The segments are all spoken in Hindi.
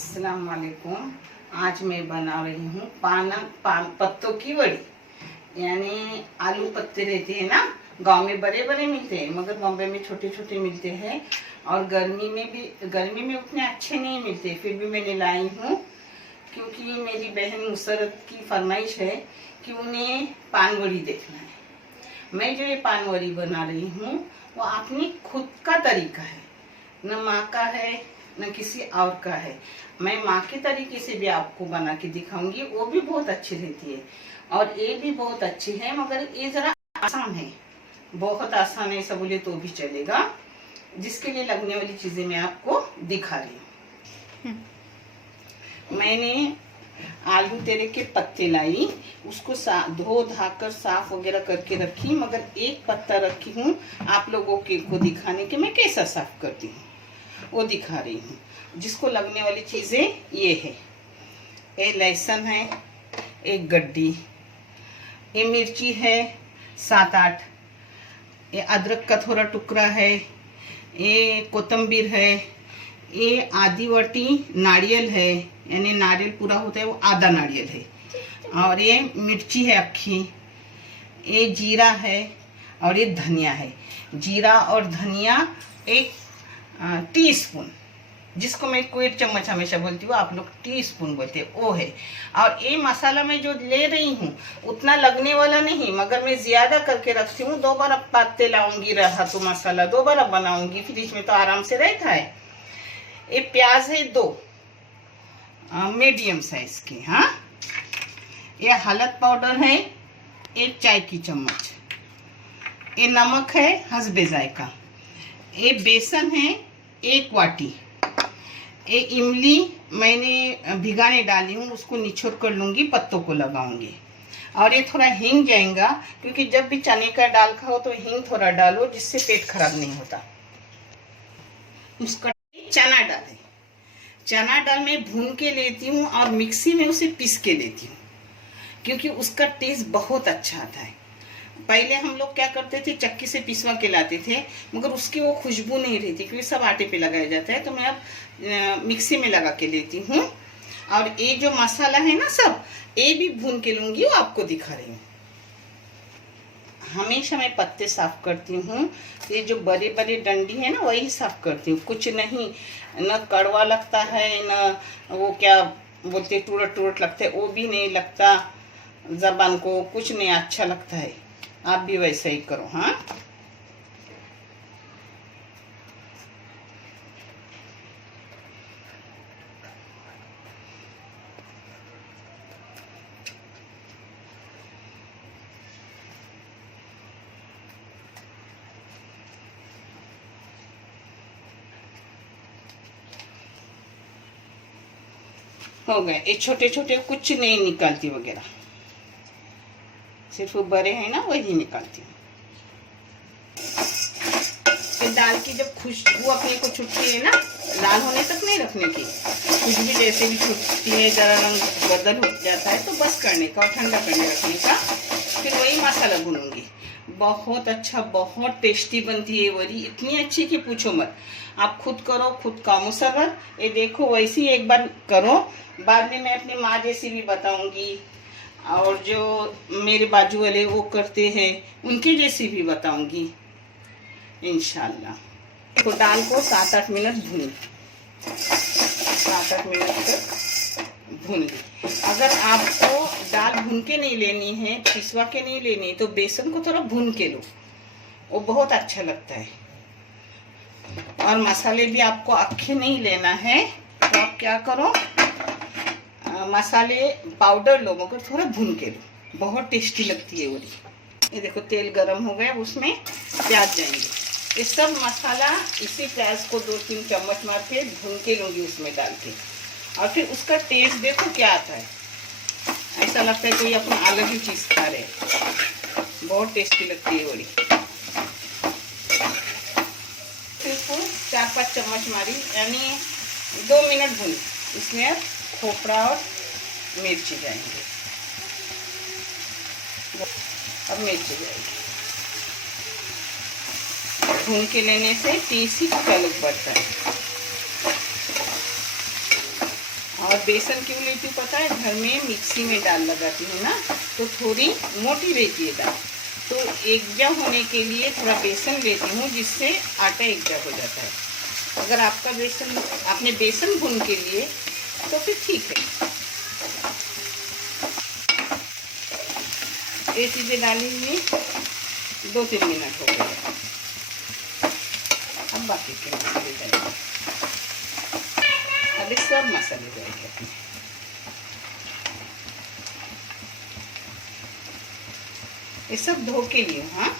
अस्सलाम वालेकुम। आज मैं बना रही हूँ पत्तों की वड़ी। यानी आलू पत्ते रहते हैं ना, गांव में बड़े बड़े मिलते हैं मगर बॉम्बे में छोटे छोटे मिलते हैं। और गर्मी में उतने अच्छे नहीं मिलते, फिर भी मैंने लाई हूँ क्योंकि मेरी बहन मुसरत की फरमाइश है कि उन्हें पान वड़ी देखना है। मैं जो ये पान वड़ी बना रही हूँ वो अपनी खुद का तरीका है, न माँ का है न किसी और का है। मैं माँ के तरीके से भी आपको बना के दिखाऊंगी, वो भी बहुत अच्छी रहती है और ये भी बहुत अच्छी है, मगर ये जरा आसान है, बहुत आसान है ऐसा बोले तो भी चलेगा। जिसके लिए लगने वाली चीजें मैं आपको दिखा रही हूँ। मैंने आलू तेरे के पत्ते लाई, उसको धो धाकर साफ वगैरह करके रखी, मगर एक पत्ता रखी हूँ आप लोगों को दिखाने के मैं कैसा साफ करती हूँ वो दिखा रही हूँ। जिसको लगने वाली चीजें ये है, ये लहसुन है एक गड्डी, ये मिर्ची है 7-8, ये अदरक का थोड़ा टुकड़ा है, ये कोतंबीर है, ये आधी वाटी नारियल है, यानी नारियल पूरा होता है वो आधा नारियल है, और ये मिर्ची है अक्खी, ये जीरा है और ये धनिया है। जीरा और धनिया 1 टीस्पून, जिसको मैं कोई चम्मच हमेशा बोलती हूँ, आप लोग टीस्पून बोलते हैं, वो है। और ये मसाला मैं जो ले रही हूँ उतना लगने वाला नहीं, मगर मैं ज्यादा करके रखती हूँ। 2 बार पत्ते लाऊंगी, रहा तो मसाला 2 बार बनाऊंगी, फ्रिज में तो आराम से रहता है। ये प्याज है 2 मीडियम साइज के। हाँ, ये हल्द पाउडर है 1 चाय की चम्मच, ये नमक है हस्बे जायका, ये बेसन है 1 वाटी, ये इमली मैंने भिगाने डाली हूँ, उसको निचोड़ कर लूंगी, पत्तों को लगाऊंगी। और ये थोड़ा हींग जाएगा, क्योंकि जब भी चने का दाल खाओ तो हींग थोड़ा डालो, जिससे पेट खराब नहीं होता। उसका चना दाल है, चना दाल मैं भून के लेती हूँ और मिक्सी में उसे पीस के लेती हूँ, क्योंकि उसका टेस्ट बहुत अच्छा आता है। पहले हम लोग क्या करते थे, चक्की से पिसवा के लाते थे, मगर उसकी वो खुशबू नहीं रहती, क्योंकि सब आटे पे लगाया जाता है। तो मैं अब मिक्सी में लगा के लेती हूँ। और ये जो मसाला है ना सब, ये भी भून के लूंगी, वो आपको दिखा रही हूँ। हमेशा मैं पत्ते साफ करती हूँ, ये जो बड़े बड़े डंडी है ना वही साफ करती हूँ, कुछ नहीं। न कड़वा लगता है, न वो क्या बोलते टूट टूट लगता है, वो भी नहीं लगता जबान को, कुछ नहीं अच्छा लगता है। आप भी वैसा ही करो। हाँ, हो गए। ये छोटे छोटे कुछ नहीं निकालती वगैरह, सिर्फ वो बड़े हैं ना वही निकालती हूँ। दाल की जब खुशबू अपने को छूटती है ना, लाल होने तक नहीं रखने की, खुशबू जैसे भी छूटती है, जरा रंग बदल हो जाता है तो बस करने का और ठंडा करने रखने का। फिर वही मसाला भूनूंगी। बहुत अच्छा, बहुत टेस्टी बनती है ये वड़ी, इतनी अच्छी कि पूछो मत। आप खुद करो, खुद का मुसर्रत। ये देखो, वैसी एक बार करो, बाद में मैं अपनी माँ जैसी भी बताऊंगी, और जो मेरे बाजू वाले वो करते हैं उनके जैसी भी बताऊंगी इंशाल्लाह। तो दाल को 7-8 मिनट भूनी, 7-8 मिनट तक भून ली। अगर आपको दाल भून के नहीं लेनी है, पिसवा के नहीं लेनी, तो बेसन को थोड़ा भून के लो, वो बहुत अच्छा लगता है। और मसाले भी आपको अक्खे नहीं लेना है, तो आप क्या करो, मसाले पाउडर लो मगर थोड़ा भून के लो, बहुत टेस्टी लगती है वो। ये देखो तेल गरम हो गया, उसमें प्याज जाएंगे। ये सब मसाला इसी प्याज को 2-3 चम्मच मार के भून के लूंगी उसमें डाल के, और फिर उसका टेस्ट देखो क्या आता है। ऐसा लगता है कोई अपन अलग ही चीज खा रहे हैं, बहुत टेस्टी लगती है वड़ी। फिर इसको 4-5 चम्मच मारी, यानी 2 मिनट भूनी। इसमें अब खोपड़ा और मिर्ची जाएंगे, अब मिर्ची जाएगी। भून के लेने से टेस्ट ही अलग बढ़ता है। और बेसन क्यों लेती हूँ पता है? घर में मिक्सी में दाल लगाती हूँ ना, तो थोड़ी मोटी रहती है दाल, तो एकजा होने के लिए थोड़ा बेसन लेती हूँ, जिससे आटा एकजा हो जाता है। अगर आपने बेसन भून के लिए तो फिर ठीक है। ये चीज़ें डाली हुई 2-3 मिनट हो गए। अब बाकी के मसाले डालेंगे। अभी सब मसाले डालेंगे अपने। ये सब धो के लिए। हाँ,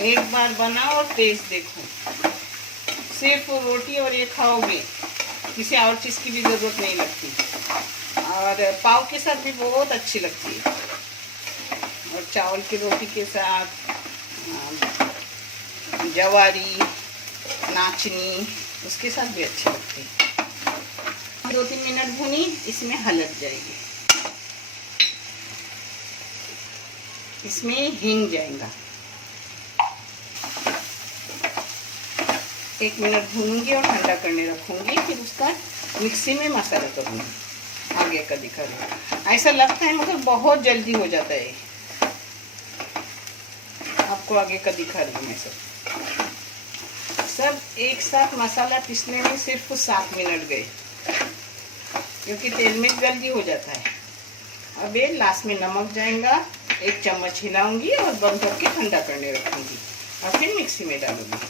एक बार बनाओ और टेस्ट देखो। सिर्फ रोटी और ये खाओगे, किसी और चीज़ की भी ज़रूरत नहीं लगती। और पाव के साथ भी बहुत अच्छी लगती है, और चावल की रोटी के साथ, जवारी, नाचनी, उसके साथ भी अच्छी लगती है। 2-3 मिनट भुनी, इसमें हलद जाएगी, इसमें हींग जाएगा। 1 मिनट भूनूंगी और ठंडा करने रखूंगी, फिर उसका मिक्सी में मसाला करूंगी। आगे का दिखा रही हूँ। ऐसा लगता है मगर बहुत जल्दी हो जाता है। आपको आगे का दिखा रही हूँ मैं। सब एक साथ मसाला पीसने में सिर्फ 7 मिनट गए, क्योंकि तेल में जल्दी हो जाता है। अब ये लास्ट में नमक जाएगा, 1 चम्मच हिलाऊंगी और बंद करके ठंडा करने रखूंगी, और फिर मिक्सी में डालूंगी।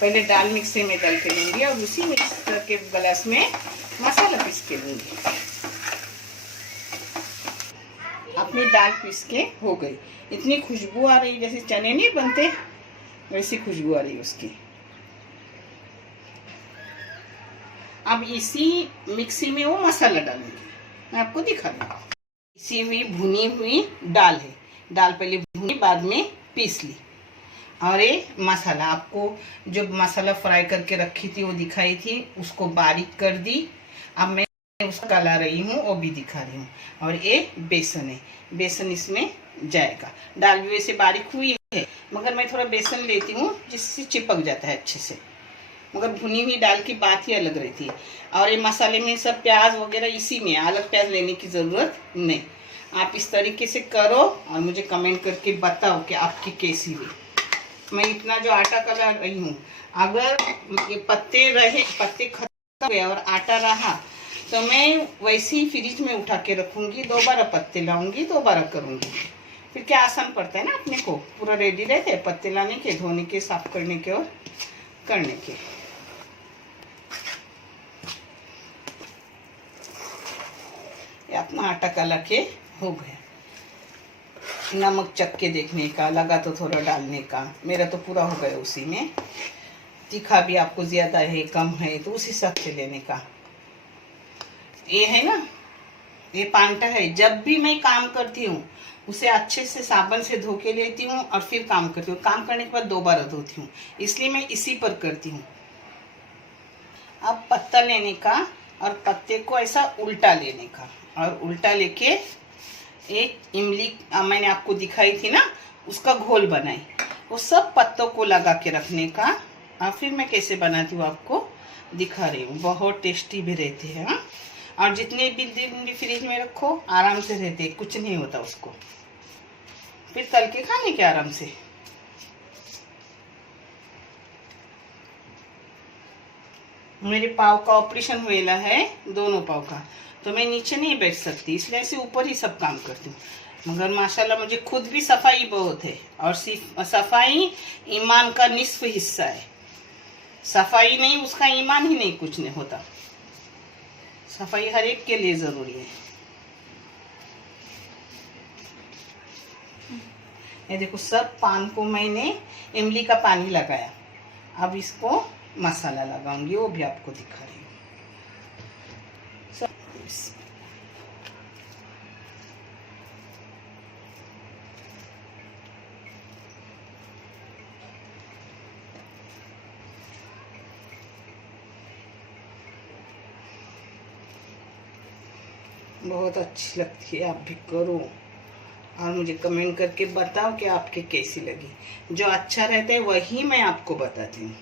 पहले दाल मिक्सी में डाल के लूँगी और उसी मिक्सर के ग्लास में मसाला पीस के लूँगी। अपनी दाल पीस के हो गई। इतनी खुशबू आ रही, जैसे चने नहीं बनते वैसी खुशबू आ रही उसकी। अब इसी मिक्सी में वो मसाला डालूंगी, मैं आपको दिखा दूँ। इसी में भुनी हुई दाल है, दाल पहले भुनी बाद में पीस ली। और ये मसाला, आपको जो मसाला फ्राई करके रखी थी वो दिखाई थी, उसको बारीक कर दी। अब मैं उसको गला रही हूँ, वो भी दिखा रही हूँ। और ये बेसन है, बेसन इसमें जाएगा। दाल भी वैसे बारीक हुई है, मगर मैं थोड़ा बेसन लेती हूँ जिससे चिपक जाता है अच्छे से। मगर भुनी हुई दाल की बात ही अलग रहती है। और ये मसाले में सब प्याज वगैरह इसी में, अलग प्याज लेने की ज़रूरत नहीं। आप इस तरीके से करो और मुझे कमेंट करके बताओ कि आपकी कैसी हुई। मैं इतना जो आटा कला रही हूँ, अगर ये पत्ते खत्म गए और आटा रहा तो मैं वैसे ही फ्रिज में उठा के रखूँगी। दोबारा पत्ते लाऊंगी, दोबारा करूँगी। फिर क्या आसान पड़ता है ना, अपने को पूरा रेडी रहते हैं पत्ते लाने के, धोने के, साफ करने के और करने के। ये अपना आटा कला के हो गया। नमक चख के देखने का, लगा तो थोड़ा डालने का। मेरा तो पूरा हो गया उसी में। तीखा भी आपको ज़्यादा है कम है तो उस हिसाब से लेने का। ये है ना, ये पांटा है। जब भी मैं काम करती हूँ उसे अच्छे से साबुन से धो के लेती हूँ और फिर काम करती हूँ। काम करने के बाद दोबारा धोती हूँ, इसलिए मैं इसी पर करती हूँ। अब पत्ता लेने का और पत्ते को ऐसा उल्टा लेने का, और उल्टा लेके एक इमली मैंने आपको दिखाई थी ना, उसका घोल बनाई, वो सब पत्तों को लगा के रखने का। और फिर मैं कैसे बनाती हूँ आपको दिखा रही हूँ। बहुत टेस्टी भी रहते हैं। हाँ, और जितने भी दिन भी फ्रिज में रखो आराम से रहते, कुछ नहीं होता उसको। फिर तल के खाने के आराम से। मेरे पाव का ऑपरेशन हुएला है, दोनों पाव का, तो मैं नीचे नहीं बैठ सकती, इसलिए से ऊपर ही सब काम करती हूँ। मगर माशाल्लाह मुझे खुद भी सफाई बहुत है, और सफाई ईमान का निस्फ हिस्सा है। सफाई नहीं, उसका ईमान ही नहीं, कुछ नहीं होता। सफाई हर एक के लिए ज़रूरी है। ये देखो, सब पान को मैंने इमली का पानी लगाया। अब इसको मसाला लगाऊंगी, वो भी आपको दिखा रही हूँ। बहुत अच्छी लगती है, आप भी करो। और मुझे कमेंट करके बताओ कि आपके कैसी लगी। जो अच्छा रहता है वही मैं आपको बताती हूँ।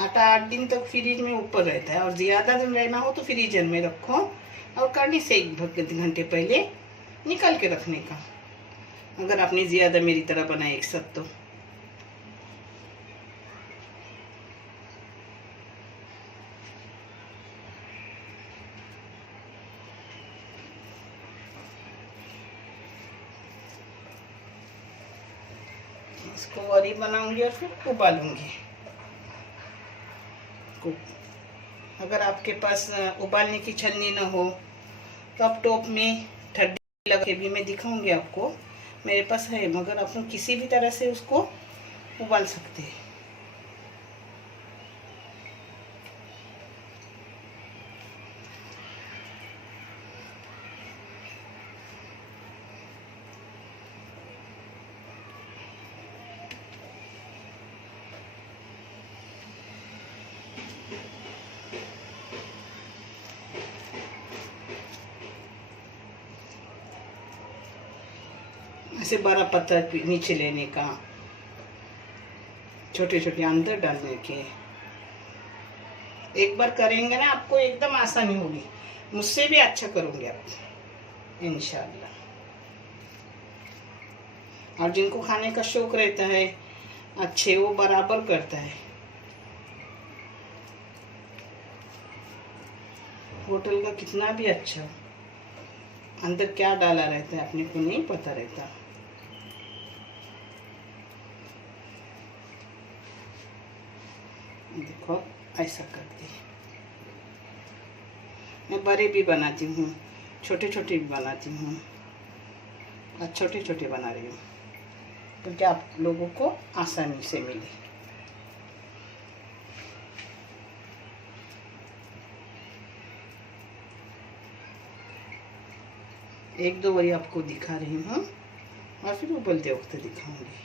आटा 8 दिन तक फ्रिज में ऊपर रहता है, और ज़्यादा दिन रहना हो तो फ्रीजर में रखो, और करने से 1 घंटे पहले निकाल के रखने का, अगर आपने ज़्यादा मेरी तरह बनाए एक साथ तो। इसको वरी बनाऊंगी और फिर उबालूंगी। अगर आपके पास उबालने की छन्नी ना हो तो आप टॉप में ठंडी लगा के भी मैं दिखाऊंगी आपको, मेरे पास है, मगर आप लोग किसी भी तरह से उसको उबाल सकते हैं। ऐसे 12 पत्थर नीचे लेने का, छोटे छोटे अंदर डालने के। एक बार करेंगे ना आपको एकदम आसानी होगी, मुझसे भी अच्छा करोगे आप इंशाल्लाह। और जिनको खाने का शौक रहता है अच्छे, वो बराबर करता है। होटल का कितना भी अच्छा हो, अंदर क्या डाला रहता है अपने को नहीं पता रहता। देखो ऐसा करती, मैं बड़े भी बनाती हूँ, छोटे छोटे भी बनाती हूँ, और छोटे छोटे बना रही हूँ क्योंकि आप लोगों को आसानी से मिले। एक दो बारी आपको दिखा रही हूँ और फिर उबलते वक्त दिखाऊंगी।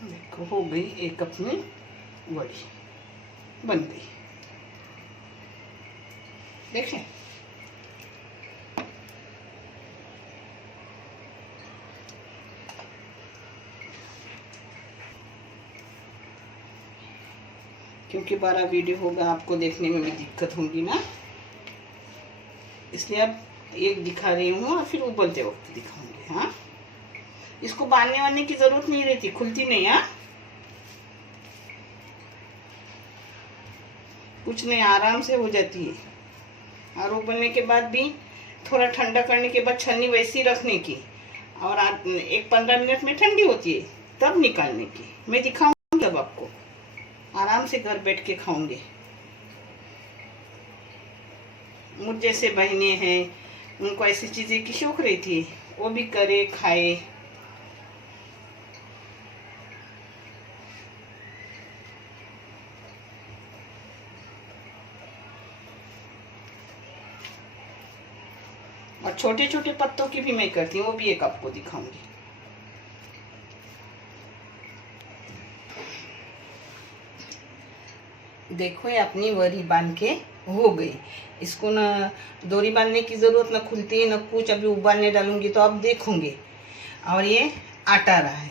देखो हो गई एक अपनी वड़ी बन गई, देखें। क्योंकि 12 वीडियो होगा, आपको देखने में भी दिक्कत होगी ना, इसलिए अब एक दिखा रही हूँ और फिर उबलते वक्त दिखाऊंगी। हाँ, इसको बांधने वाने की जरूरत नहीं रहती, खुलती नहीं। हाँ, कुछ नहीं, आराम से हो जाती है। और उबलने के बाद भी थोड़ा ठंडा करने के बाद छन्नी वैसी रखने की, और 15 मिनट में ठंडी होती है तब निकालने की। मैं दिखाऊंगी अब आपको, आराम से घर बैठ के खाऊंगे। मुझ जैसे बहनें हैं, उनको ऐसी चीजें की शौक रहती है, वो भी करे खाए। और छोटे छोटे पत्तों की भी मैं करती हूँ, वो भी एक आपको दिखाऊंगी। देखो ये अपनी वरी बांध के हो गई। इसको ना डोरी बांधने की जरूरत ना खुलती है ना कुछ। अभी उबालने डालूंगी तो आप देखोगे। और ये आटा रहा है,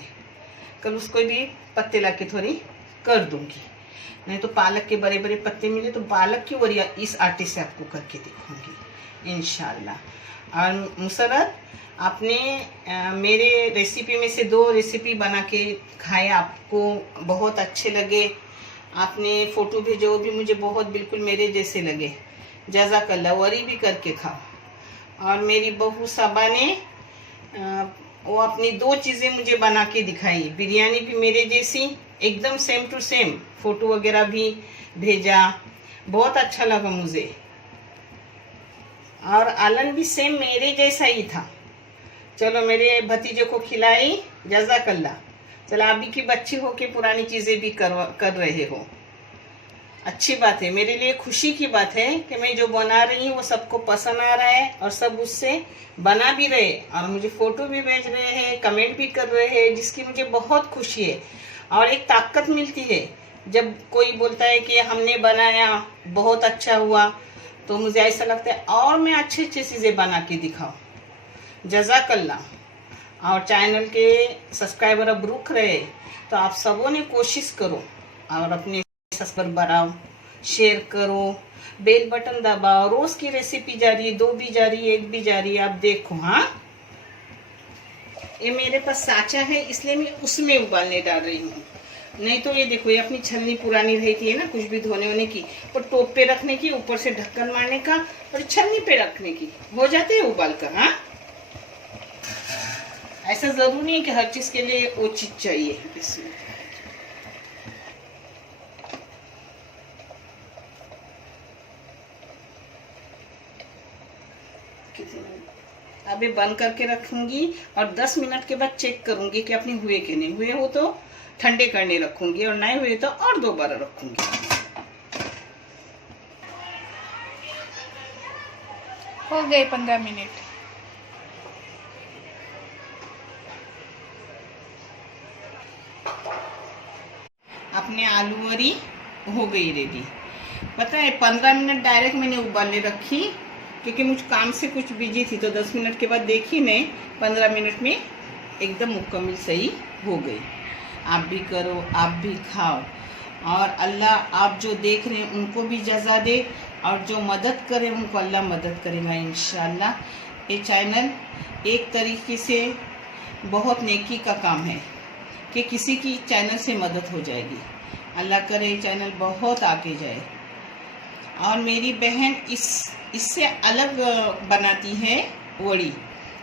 कल उसको भी पत्ते लाके थोड़ी कर दूंगी। नहीं तो पालक के बड़े बड़े पत्ते मिले तो पालक की वरी इस आटे से आपको करके दिखाऊंगी इंशाल्लाह। और मुसरत, आपने मेरे रेसिपी में से 2 रेसिपी बना के खाए, आपको बहुत अच्छे लगे। आपने फोटो भेजो भी मुझे बहुत बिल्कुल मेरे जैसे लगे। जज़ाकल्लाह। वरी भी करके खाओ, और मेरी बहू सबा ने वो अपनी 2 चीज़ें मुझे बना के दिखाई। बिरयानी भी मेरे जैसी एकदम सेम टू सेम, फोटो वगैरह भी भेजा, बहुत अच्छा लगा मुझे। और आलन भी सेम मेरे जैसा ही था। चलो मेरे भतीजे को खिलाई, जज़ाकल्ला। चलो आप भी की बच्ची हो के पुरानी चीज़ें भी कर रहे हो, अच्छी बात है। मेरे लिए खुशी की बात है कि मैं जो बना रही हूँ वो सबको पसंद आ रहा है और सब उससे बना भी रहे और मुझे फ़ोटो भी भेज रहे हैं, कमेंट भी कर रहे हैं, जिसकी मुझे बहुत खुशी है। और एक ताकत मिलती है जब कोई बोलता है कि हमने बनाया बहुत अच्छा हुआ, तो मुझे ऐसा लगता है और मैं अच्छी अच्छी चीज़ें बना के दिखाऊँ। जज़ाकल्ला। और चैनल के सब्सक्राइबर अब रुक रहे, तो आप सबों ने कोशिश करो और अपने सब्सक्राइबर बढ़ाओ, शेयर करो, बेल बटन दबाओ। रोज की रेसिपी जा रही है, 2 भी जा रही है, 1 भी जा रही है, आप देखो। हाँ, ये मेरे पास साचा है इसलिए मैं उसमें उबालने डाल रही हूँ। नहीं तो ये देखो, ये अपनी छलनी पुरानी रहती है ना, कुछ भी धोने होने की, और टोप पे रखने की, ऊपर से ढक्कन मारने का और छलनी पे रखने की, हो जाते हैं उबाल कर। हाँ, ऐसा जरूरी नहीं कि हर चीज के लिए वो चीज चाहिए इसमें। अभी बंद करके रखूंगी और 10 मिनट के बाद चेक करूंगी कि अपने हुए कि नहीं हुए। हो तो ठंडे करने रखूंगी और नहीं हुए तो और दोबारा रखूंगी। हो गए 15 मिनट। अपने आलू वरी हो गई रेडी। पता है 15 मिनट डायरेक्ट मैंने उबालने रखी क्योंकि मुझ काम से कुछ बिजी थी, तो 10 मिनट के बाद देखी मैं 15 मिनट में एकदम मुकम्मल सही हो गई। आप भी करो, आप भी खाओ, और अल्लाह आप जो देख रहे हैं उनको भी जज़ा दे, और जो मदद करे उनको अल्लाह मदद करेगा इंशाअल्लाह। ये चैनल एक तरीके से बहुत नेकी का काम है कि किसी की चैनल से मदद हो जाएगी। अल्लाह करे ये चैनल बहुत आगे जाए। और मेरी बहन इससे अलग बनाती है वड़ी,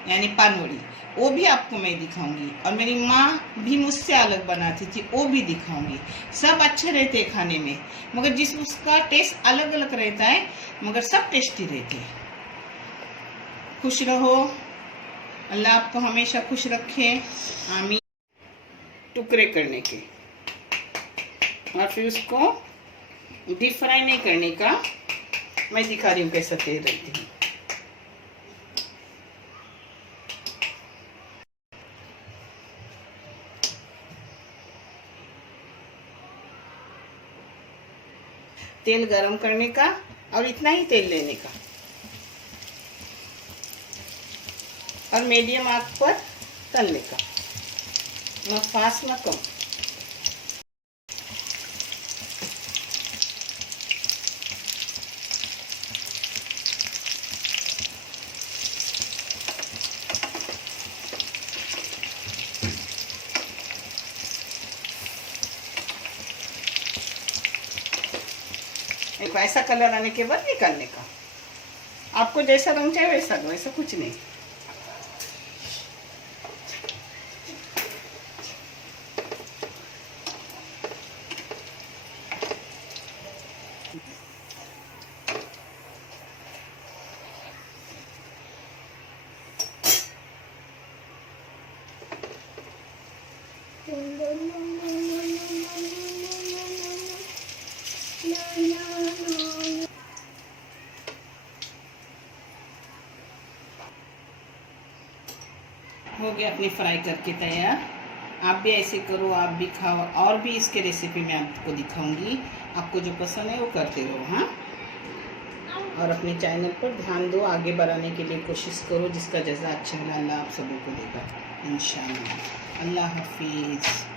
यानी पान वड़ी, वो भी आपको मैं दिखाऊंगी। और मेरी माँ भी मुझसे अलग बनाती थी, वो भी दिखाऊंगी। सब अच्छे रहते हैं खाने में, मगर जिस उसका टेस्ट अलग अलग रहता है, मगर सब टेस्टी रहते हैं। खुश रहो, अल्लाह आपको हमेशा खुश रखे, आमीन। टुकड़े करने के और फिर उसको डीप फ्राई नहीं करने का, मैं दिखा रही हूँ कैसा तेल रहती है। तेल गरम करने का और इतना ही तेल लेने का, और मीडियम आंच पर तलने का, न फास्ट न कम। एक ऐसा कलर आने के बाद निकालने का। आपको जैसा रंग चाहिए वैसा दो, ऐसा कुछ नहीं। हो गया अपने फ्राई करके तैयार। आप भी ऐसे करो, आप भी खाओ, और भी इसके रेसिपी मैं आपको दिखाऊंगी। आपको जो पसंद है वो करते रहो। हाँ, और अपने चैनल पर ध्यान दो, आगे बढ़ाने के लिए कोशिश करो। जिसका जज़ा अच्छा है अल्लाह आप सबों को देगा इंशाअल्लाह। अल्लाह हाफिज़।